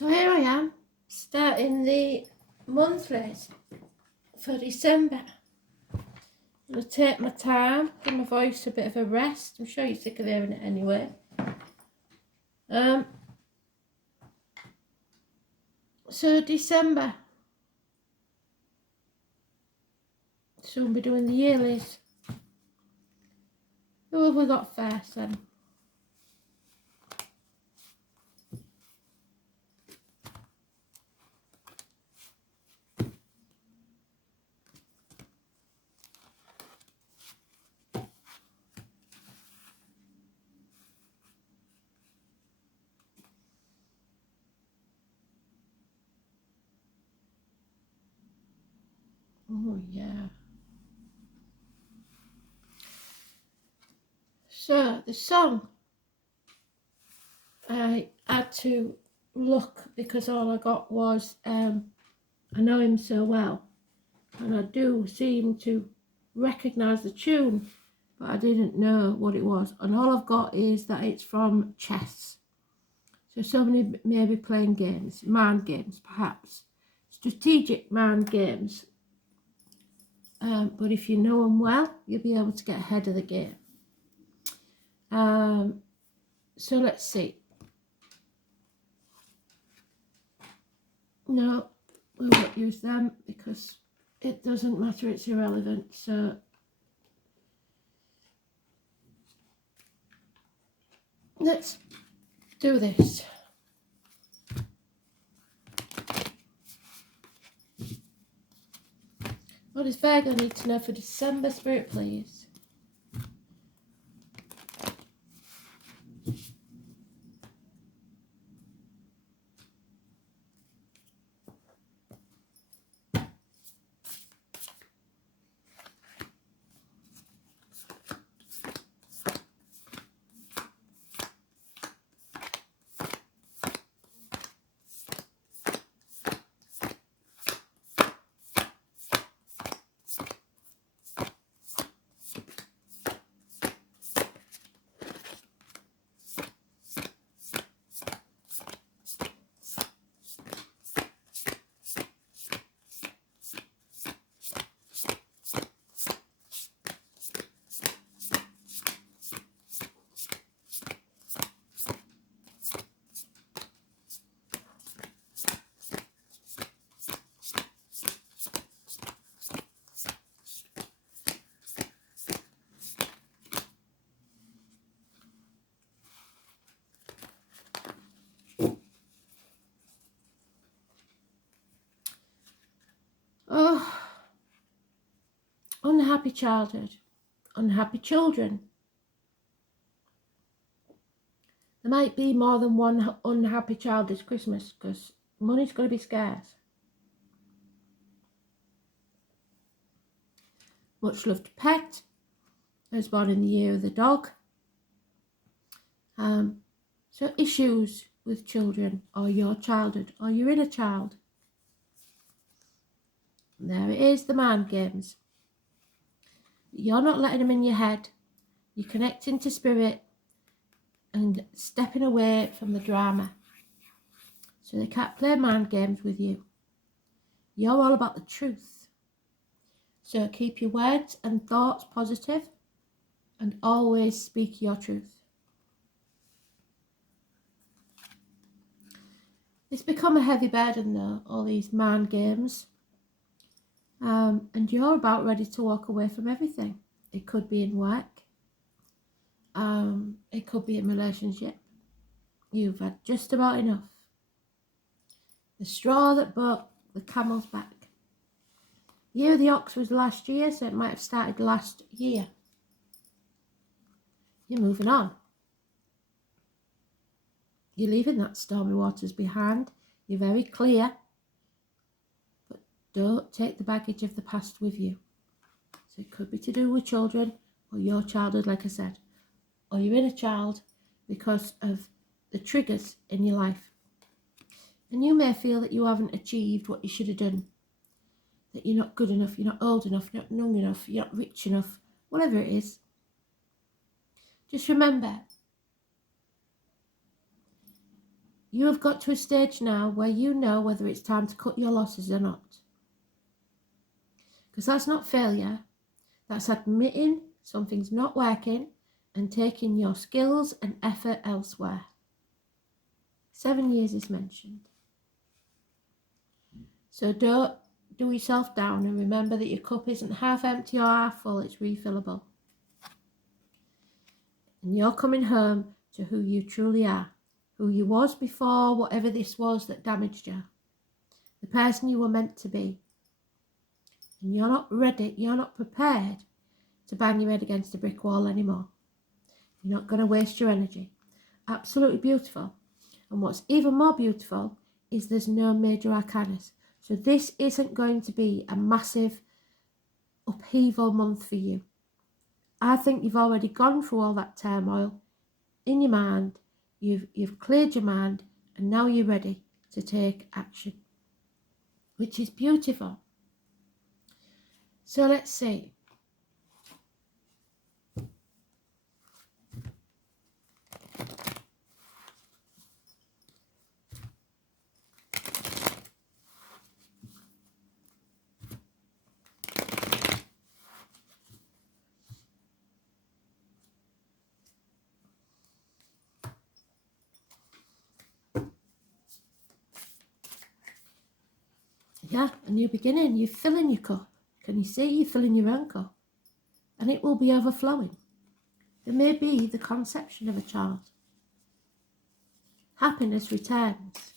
So here I am, starting the monthlies for December. I'm going to take my time, give my voice a bit of a rest. I'm sure you're sick of hearing it anyway. So December. Soon be doing the yearlies. Who have we got first then? Oh yeah. So the song, I had to look because all I got was I Know Him So Well, and I do seem to recognise the tune, but I didn't know what it was, and all I've got is that it's from chess. So somebody may be playing games, mind games perhaps, strategic mind games. But if you know them well, you'll be able to get ahead of the game. So let's see. No, we won't use them because it doesn't matter, it's irrelevant. So let's do this. What does Virgo need to know for December, Spirit, please? Oh, unhappy childhood, unhappy children. There might be more than one unhappy child this Christmas because money's going to be scarce. Much loved pet, was born in the year of the dog. So issues with children or your childhood or your inner child. And there it is, the mind games. You're not letting them in your head. You're connecting to spirit and stepping away from the drama. So they can't play mind games with you. You're all about the truth. So keep your words and thoughts positive and always speak your truth. It's become a heavy burden though, all these mind games. And you're about ready to walk away from everything. It could be in work. It could be in relationship. You've had just about enough. The straw that broke the camel's back. Year of the ox was last year, so it might have started last year. You're moving on. You're leaving that stormy waters behind. You're very clear. But don't take the baggage of the past with you. So it could be to do with children or your childhood, like I said, or your inner child because of the triggers in your life. And you may feel that you haven't achieved what you should have done, that you're not good enough, you're not old enough, you're not young enough, you're not rich enough, whatever it is. Just remember, You have got to a stage now where you know whether it's time to cut your losses or not. Because that's not failure. That's admitting something's not working and taking your skills and effort elsewhere. 7 years is mentioned. So don't do yourself down, and remember that your cup isn't half empty or half full, it's refillable. And you're coming home to who you truly are, who you was before whatever this was that damaged you, the person you were meant to be. And you're not ready, you're not prepared to bang your head against a brick wall anymore. You're not going to waste your energy. Absolutely beautiful. And what's even more beautiful is there's no major arcanas. So this isn't going to be a massive upheaval month for you. I think you've already gone through all that turmoil in your mind. You've cleared your mind, and now you're ready to take action, which is beautiful. So let's see. Yeah, a new beginning. You're filling your cup. Can you see? You're filling your own cup. And it will be overflowing. There may be the conception of a child. Happiness returns.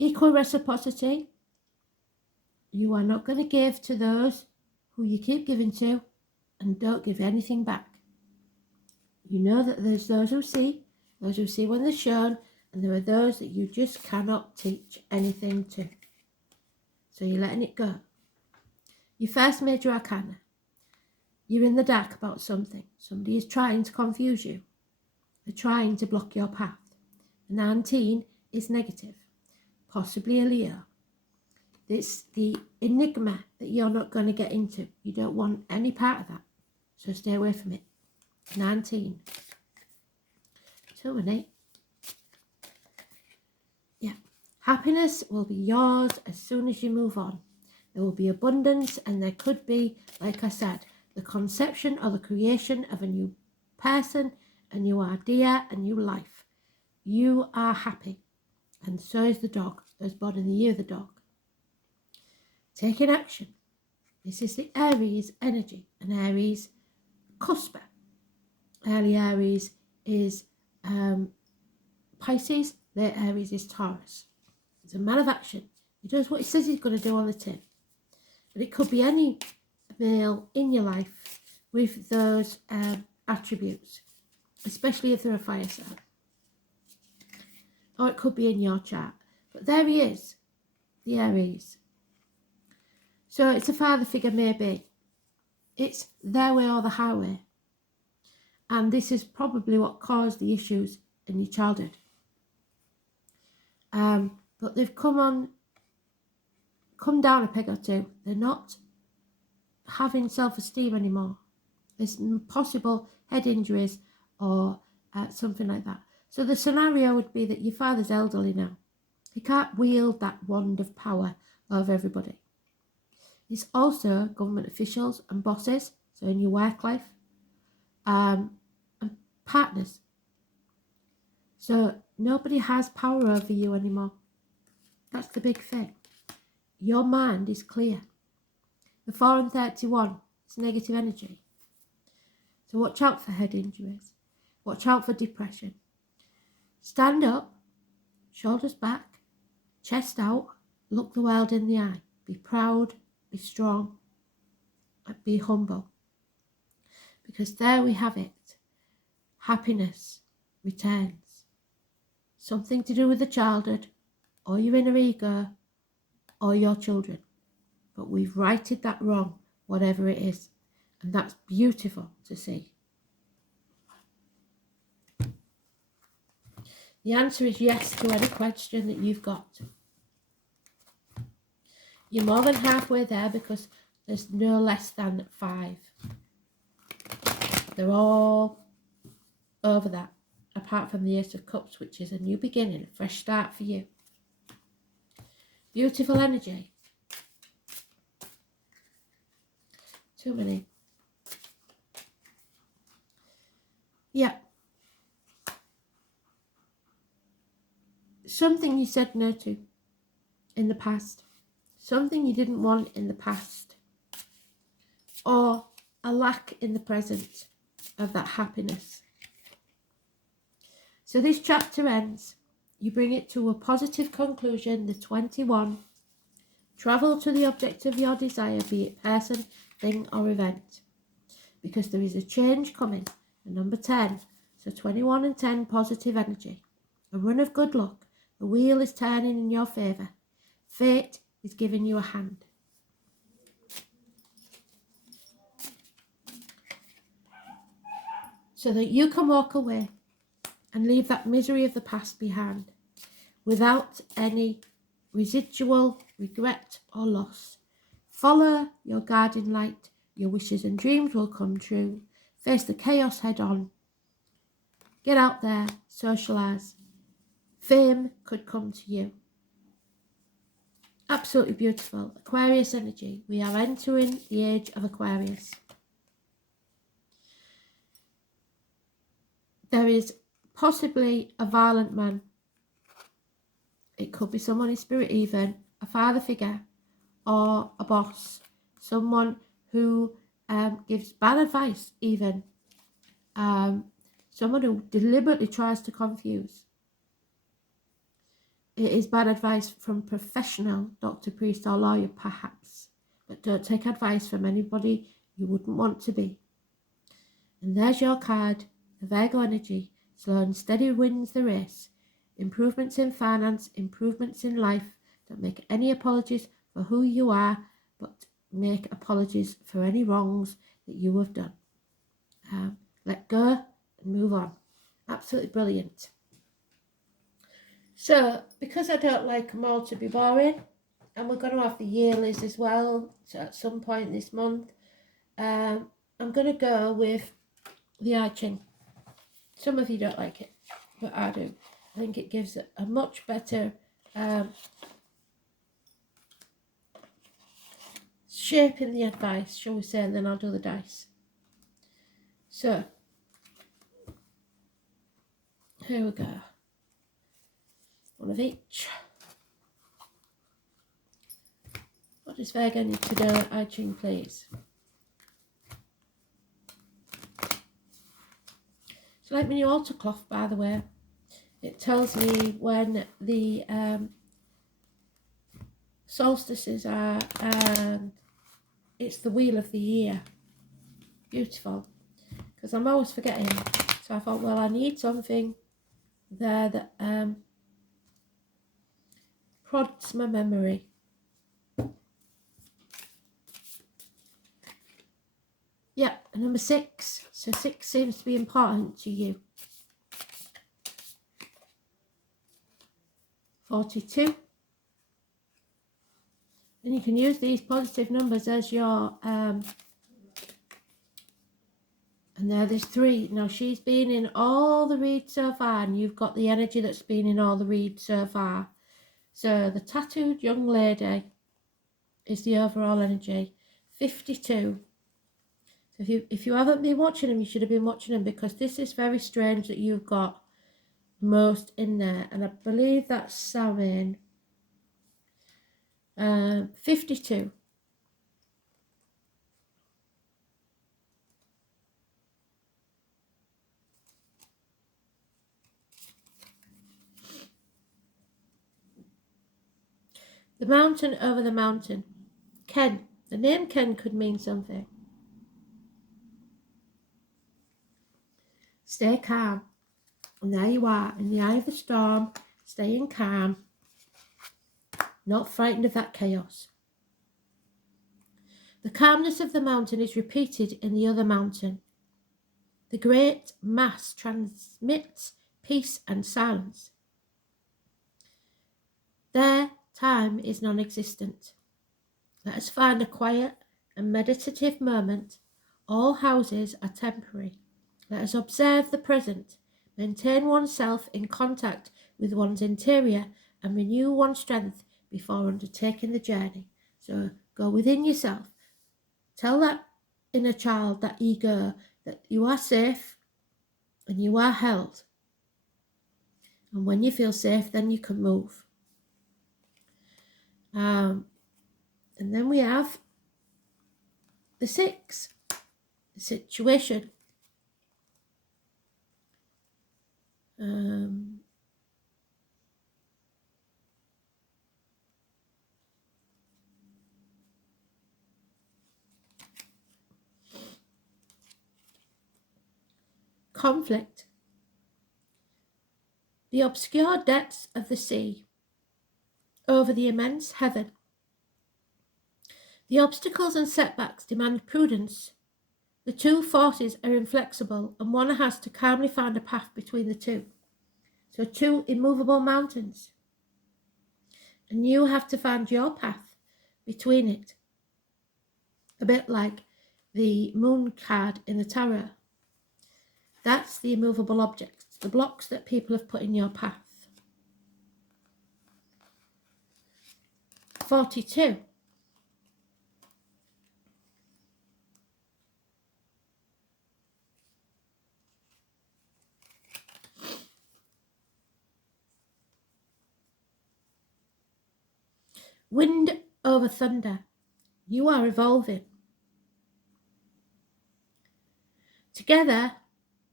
Equal reciprocity. You are not going to give to those who you keep giving to, and don't give anything back. You know that there's those who see when they're shown, and there are those that you just cannot teach anything to. So you're letting it go. Your first major arcana. You're in the dark about something. Somebody is trying to confuse you. They're trying to block your path. 19 is negative. Possibly a Leo. It's the enigma that you're not going to get into. You don't want any part of that. So stay away from it. 19. 2 and 8. Yeah. Happiness will be yours as soon as you move on. There will be abundance, and there could be, like I said, the conception or the creation of a new person, a new idea, a new life. You are happy, and so is the dog that was born in the year of the dog. Taking action. This is the Aries energy, and Aries cusp. Early Aries is Pisces, late Aries is Taurus. He's a man of action. He does what he says he's going to do on the tin. But it could be any male in your life with those attributes, especially if they're a fire sign. Or it could be in your chart. But there he is, the Aries. So it's a father figure maybe. It's their way or the highway. And this is probably what caused the issues in your childhood. But they've come down a peg or two. They're not having self-esteem anymore. There's possible head injuries or something like that. So the scenario would be that your father's elderly now. He can't wield that wand of power over everybody. It's also government officials and bosses, so in your work life, and partners. So nobody has power over you anymore. That's the big thing. Your mind is clear. The 4 and 31 is negative energy. So watch out for head injuries. Watch out for depression. Stand up, shoulders back, chest out, look the world in the eye. Be proud, be strong, and be humble. Because there we have it. Happiness returns. Something to do with the childhood, or your inner ego, or your children. But we've righted that wrong, whatever it is. And that's beautiful to see. The answer is yes to any question that you've got. You're more than halfway there because there's no less than 5. They're all over that, apart from the Ace of Cups, which is a new beginning, a fresh start for you. Beautiful energy. Too many. Yeah. Something you said no to in the past. Something you didn't want in the past. Or a lack in the present of that happiness. So this chapter ends. You bring it to a positive conclusion, the 21. Travel to the object of your desire, be it person, thing or event. Because there is a change coming. And number 10. So 21 and 10, positive energy. A run of good luck. The wheel is turning in your favour. Fate is giving you a hand. So that you can walk away and leave that misery of the past behind without any residual regret or loss. Follow your guiding light. Your wishes and dreams will come true. Face the chaos head on. Get out there, socialise. Fame could come to you. Absolutely beautiful. Aquarius energy. We are entering the age of Aquarius. There is possibly a violent man. It could be someone in spirit even, a father figure or a boss. Someone who gives bad advice even. Someone who deliberately tries to confuse. It is bad advice from professional doctor, priest or lawyer perhaps. But don't take advice from anybody you wouldn't want to be. And there's your card, the Virgo energy. Slow and steady wins the race. Improvements in finance, improvements in life. Don't make any apologies for who you are, but make apologies for any wrongs that you have done. Let go and move on. Absolutely brilliant. So, because I don't like them all to be boring, and we're going to have the yearlies as well at some point this month, I'm going to go with the I Ching. Some of you don't like it, but I do. I think it gives a much better shape in the advice, shall we say, and then I'll do the dice. So, here we go. One of each. What does Virgo need to do at I Ching, please? It's like my new altar cloth, by the way. It tells me when the solstices are, and it's the wheel of the year. Beautiful. Because I'm always forgetting. So I thought, well, I need something there that prods my memory. Yeah, number 6. So 6 seems to be important to you. 42. And you can use these positive numbers as your and there's 3. Now she's been in all the reads so far, and you've got the energy that's been in all the reads so far. So the tattooed young lady is the overall energy. 52. So if you haven't been watching them, you should have been watching them, because this is very strange that you've got most in there. And I believe that's Samhain. 52. The mountain over the mountain. Ken. The name Ken could mean something. Stay calm. And there you are, in the eye of the storm, staying calm, not frightened of that chaos. The calmness of the mountain is repeated in the other mountain. The great mass transmits peace and silence. There, time is non-existent. Let us find a quiet and meditative moment. All houses are temporary. Let us observe the present, maintain oneself in contact with one's interior, and renew one's strength before undertaking the journey. So go within yourself. Tell that inner child, that ego, that you are safe and you are held. And when you feel safe, then you can move. And then we have the 6, the situation. Conflict. The obscure depths of the sea over the immense heaven. The obstacles and setbacks demand prudence. The two forces are inflexible, and one has to calmly find a path between the two. So 2 immovable mountains. And you have to find your path between it. A bit like the moon card in the tarot. That's the immovable objects, the blocks that people have put in your path. 42. Wind over thunder. You are evolving. Together,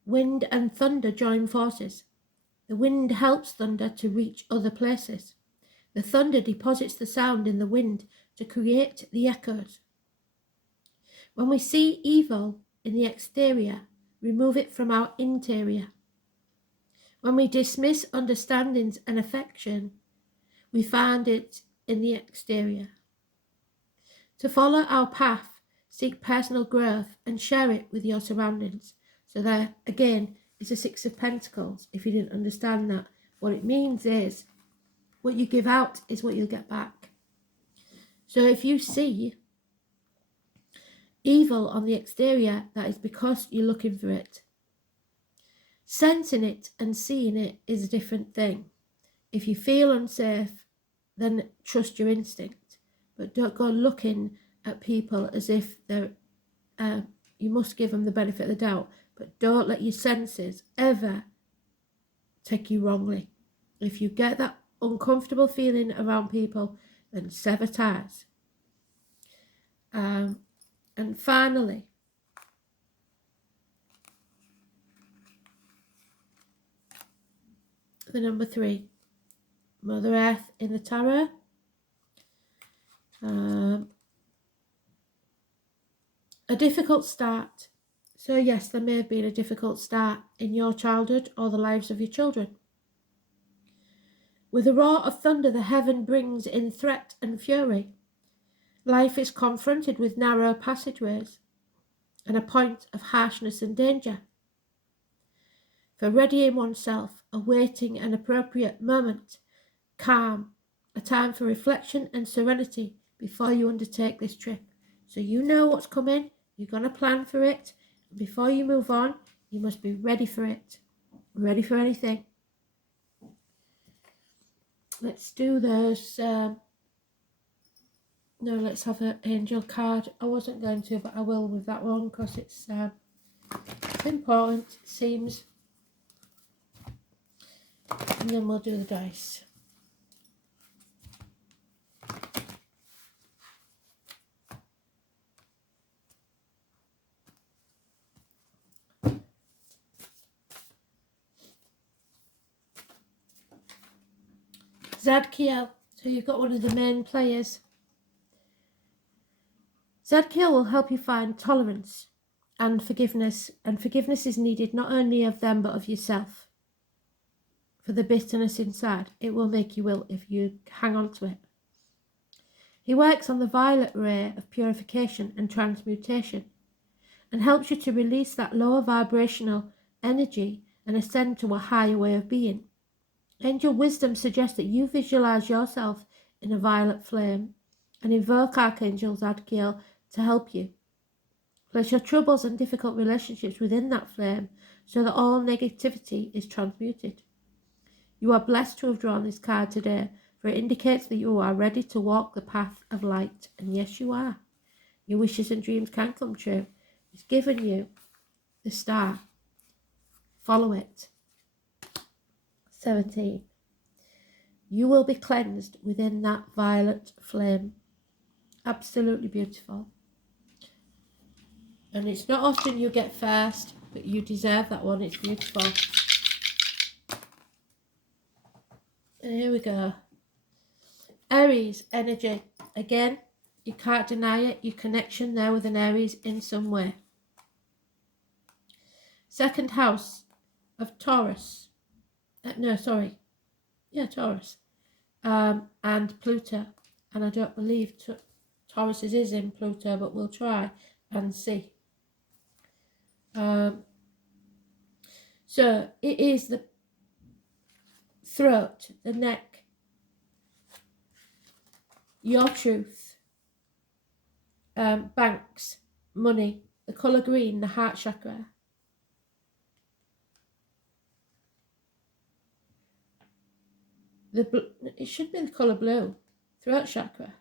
wind and thunder join forces. The wind helps thunder to reach other places. The thunder deposits the sound in the wind to create the echoes. When we see evil in the exterior, remove it from our interior. When we dismiss understandings and affection, we find it in the exterior. To follow our path, seek personal growth and share it with your surroundings. So there, again, is a 6 of Pentacles, if you didn't understand that. What it means is, what you give out is what you'll get back. So if you see evil on the exterior, that is because you're looking for it. Sensing it and seeing it is a different thing. If you feel unsafe, then trust your instinct. But don't go looking at people as if they're, you must give them the benefit of the doubt. But don't let your senses ever take you wrongly. If you get that uncomfortable feeling around people, then sever ties. And finally, the number 3, Mother Earth in the tarot. A difficult start. So yes, there may have been a difficult start in your childhood or the lives of your children. With a roar of thunder, the heaven brings in threat and fury. Life is confronted with narrow passageways and a point of harshness and danger. For readying oneself, awaiting an appropriate moment, calm, a time for reflection and serenity before you undertake this trip. So you know what's coming, you're going to plan for it, and before you move on, you must be ready for it, ready for anything. Let's do those. No, let's have an angel card. I wasn't going to, but I will with that one because it's important, it seems. And then we'll do the dice. Zadkiel, so you've got one of the main players. Zadkiel will help you find tolerance and forgiveness is needed not only of them but of yourself. For the bitterness inside, it will make you ill if you hang on to it. He works on the violet ray of purification and transmutation and helps you to release that lower vibrational energy and ascend to a higher way of being. Angel wisdom suggests that you visualize yourself in a violet flame and invoke Archangel Zadkiel to help you. Place your troubles and difficult relationships within that flame so that all negativity is transmuted. You are blessed to have drawn this card today, for it indicates that you are ready to walk the path of light. And yes, you are. Your wishes and dreams can come true. It's given you the star. Follow it. 17. You will be cleansed within that violet flame. Absolutely beautiful. And it's not often you get first, but you deserve that one. It's beautiful. And here we go. Aries energy. Again, you can't deny it. Your connection there with an Aries in some way. Second house of Taurus. Taurus. And Pluto. And I don't believe Taurus is in Pluto, but we'll try and see. So it is the throat, the neck, your truth, banks, money, the colour green, the heart chakra. It should be the colour blue, throat chakra.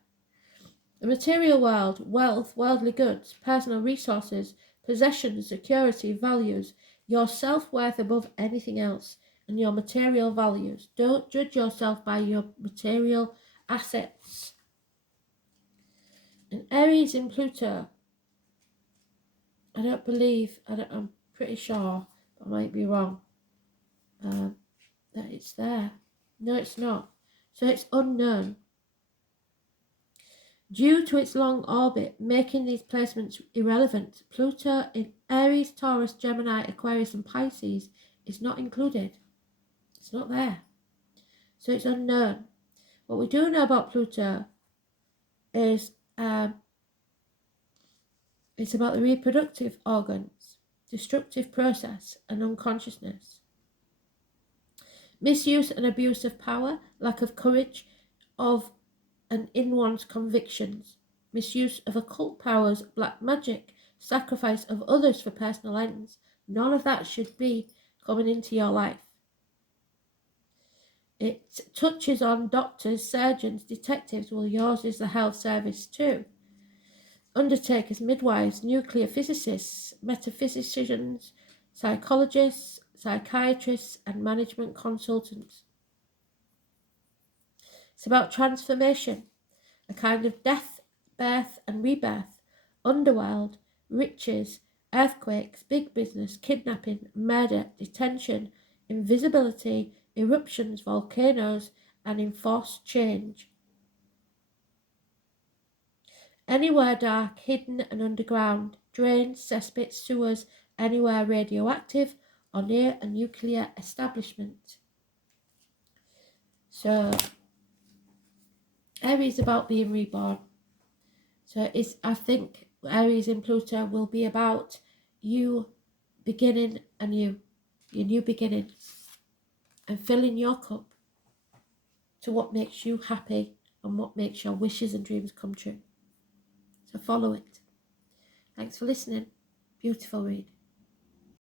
The material world, wealth, worldly goods, personal resources, possessions, security, values, your self-worth above anything else, and your material values. Don't judge yourself by your material assets. And Aries in Pluto, I'm pretty sure, but I might be wrong, that it's there. No, it's not. So it's unknown. Due to its long orbit, making these placements irrelevant, Pluto in Aries, Taurus, Gemini, Aquarius and Pisces is not included. It's not there. So it's unknown. What we do know about Pluto is it's about the reproductive organs, destructive process and unconsciousness. Misuse and abuse of power, lack of courage and in one's convictions, misuse of occult powers, black magic, sacrifice of others for personal ends. None of that should be coming into your life. It touches on doctors, surgeons, detectives. Well, yours is the health service too. Undertakers, midwives, nuclear physicists, metaphysicians, psychologists, psychiatrists, and management consultants. It's about transformation, a kind of death, birth and rebirth, underworld, riches, earthquakes, big business, kidnapping, murder, detention, invisibility, eruptions, volcanoes, and enforced change. Anywhere dark, hidden and underground, drains, cesspits, sewers, anywhere radioactive or near a nuclear establishment. So Aries about being reborn. So I think Aries in Pluto will be about you beginning your new beginning, and filling your cup to what makes you happy and what makes your wishes and dreams come true. So follow it. Thanks for listening. Beautiful read.